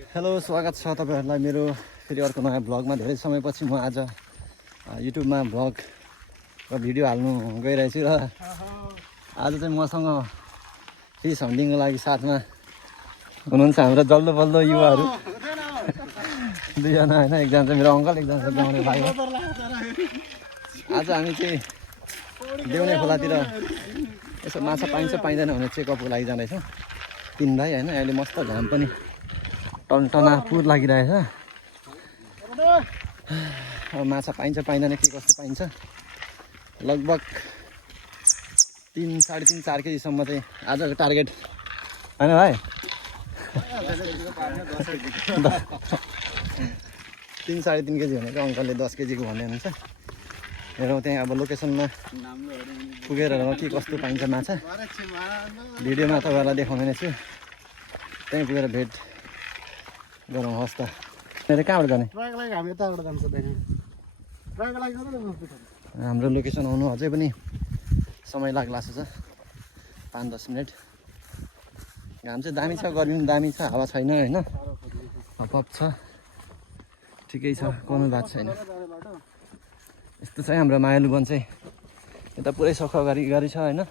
Hello, स्वागत छ तपाईहरुलाई मेरो फेरि अर्को नयाँ भ्लगमा। धेरै समयपछि म आज युट्युबमा भ्लग र भिडियो हाल्नु गइरहेछु र आज चाहिँ मसँग फिस हन्टिङको लागि साथमा हुनुहुन्छ हाम्रो जल्दो बल्दो युवाहरू दुईजना हैन। एकजना चाहिँ मेरो अङ्कल, एकजना चाहिँ गाउने भाइ हो। आज हामी चाहिँ देउने खोलातिर यसो माछा पाइन्छ पाइँदैन भने चेकअपको लागि जाँदैछौँ तीन भाइ हैन। अहिले मस्त घाम पनि टनटना पुर लागिरहेछ। अब माछा पाइन्छ पाइँदैन के कस्तो पाइन्छ। लगभग 3, 3.5, 4 केजीसम्म चाहिँ आजको टार्गेट हैन भाइ। 3, 3.5 केजी भनेको अङ्कलले 10 केजीको भन्ने हुनुहुन्छ। हेरौँ त्यहाँ अब लोकेसनमा पुगेर हेरौँ के कस्तो पाइन्छ माछा। भिडियोमा तपाईँहरूलाई देखाउने नै छु। त्यहीँ पुगेर भेट गरौँ। हस् त। मेरो कहाँबाट जाने? हाम्रो लोकेसन आउनु अझै पनि समय लाग्ला जस्तो छ, 5-10 मिनट। घाम चाहिँ दामी छ, गर्मी पनि दामी छ, हावा छैन हैन, हपहप छ, ठिकै छ, कुनै बात छैन। यस्तो चाहिँ हाम्रो मायालु वन चाहिँ यता पुरै सखा गरी छ हैन।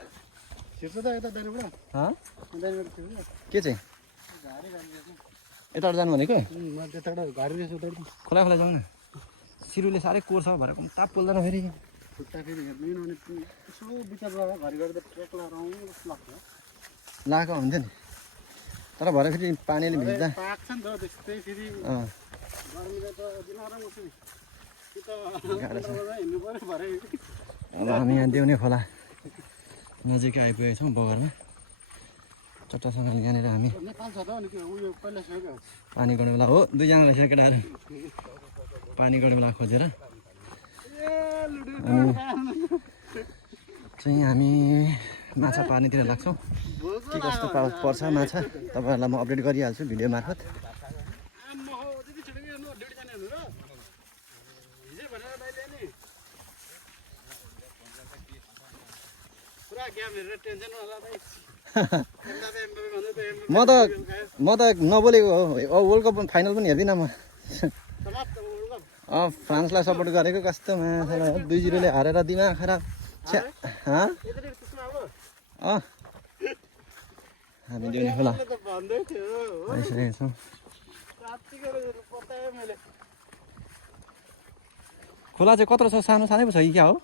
के चाहिँ यताबाट जानु भनेको? खोला खोला जाउँ न। सिरुले साह्रै कोर्छ भएर ताप पोल्दैन फेरि। लाएको हुन्थ्यो नि, तर भरे फेरि पानीले भिज्दा अब हामी यहाँ देउने खोला नजिकै आइपुगेका छौँ बगरमा। चट्टासँगले यहाँनिर हामी पानी गर्ने बेला हो, दुईजना रहेछ केटाहरू पानी गर्ने बेला खोजेर। अनि चाहिँ हामी माछा पार्नेतिर लाग्छौँ। के कस्तो पर्छ माछा तपाईँहरूलाई म अपडेट गरिहाल्छु भिडियो मार्फत। म त नबोलेको हो। वर्ल्ड कप फाइनल पनि हेर्दिनँ म। फ्रान्सलाई सपोर्ट गरेको, कस्तो माछा 2-0 ले हारेर दिमाग खराब। हामी देउने खोला आइसकेका छौँ। खोला चाहिँ कत्रो छ? सानो सानै पो छ कि क्या हो?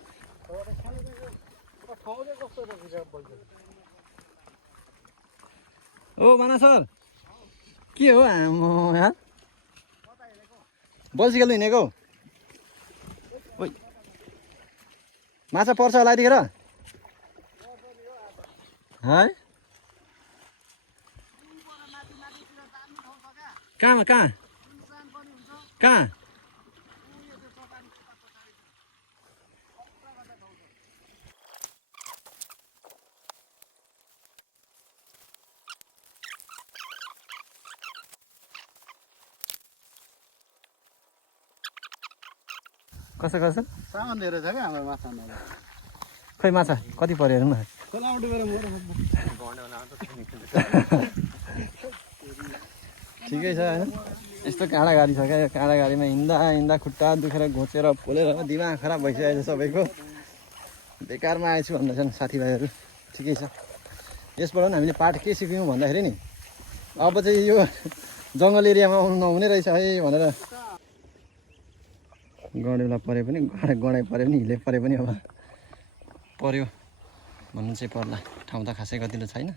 ओ माना सर, के हो आम्मो यार, बल्छी खेल्नु हिँडेको? माछा पर्छ होला यतिखेर है? कहाँ कहाँ कहाँ? कसो कसो सामान धेरै छ क्या हाम्रो माछा। खै माछा कति पर्यो हेरौँ न। ठिकै छ होइन। यस्तो काँडा गाडी छ क्या, यो काँडा गाडीमा हिँड्दा हिँड्दा खुट्टा दुखेर घोचेर पोलेर दिमाग खराब भइसकेको छ सबैको। बेकारमा आएछु भन्दैछन् साथीभाइहरू। ठिकै छ। यसबाट पनि हामीले पाठ के सिक्यौँ भन्दाखेरि नि, अब चाहिँ यो जङ्गल एरियामा आउनु नहुने रहेछ है भनेर। गडेउला परे पनि गडाइ परे पनि हिले परे पनि अब पर्यो भन्नु चाहिँ पर्ला। ठाउँ त खासै गतिलो छैन।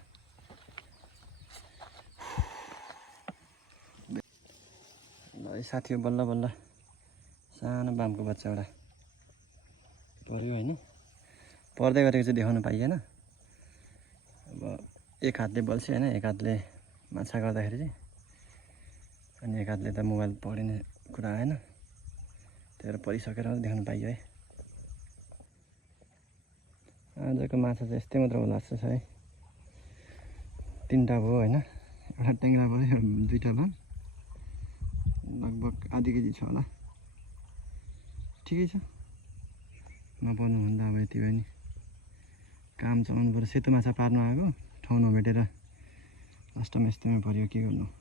ल साथी हो, बल्ल बल्ल सानो बामको बच्चा एउटा पर्यो होइन। पर्दै गरेको चाहिँ देखाउनु पाइएन। अब एक हातले बल्छी होइन, एक हातले माछा गर्दाखेरि चाहिँ, अनि एक हातले त मोबाइल पक्रिने कुरा आएन। त्यही भएर परिसकेर देखाउनु पाइयो है। आजको माछा चाहिँ यस्तै मात्र होला जस्तो छ है। 3टा भयो होइन, एउटा टेङ्ग्रा पऱ्यो, 2टा भाम, लगभग आधी केजी छ होला। ठिकै छ, नपर्नुभन्दा अब यति भयो नि। काम चलाउनु पर्यो। सेतो माछा पार्नु आएको ठाउँ नभेटेर लास्टमा यस्तोमा पऱ्यो, के गर्नु।